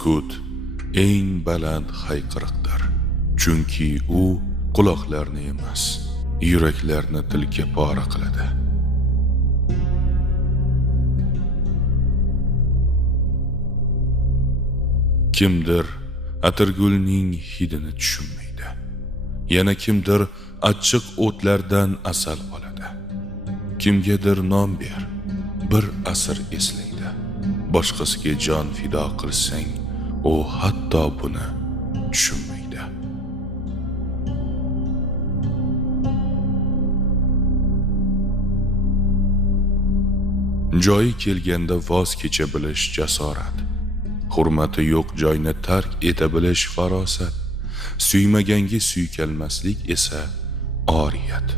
Sukut eng baland hayqiriqdir, chunki u quloqlarni emas, yuraklarni tilka pora qiladi. Kimdir atirgulning hidini tushunmaydi. Yana kimdir achchiq o'tlardan asal oladi. Kimgadir non ber, bir asr eslaydi. Boshqasiga jon fido qilsang, u hatto buni tushunmaydi. Joyi kelganda voz kecha bilish jasorat. Hurmati yo'q joyni tark eta bilish farosat. Suymaganga suykalmaslik esa oriyat.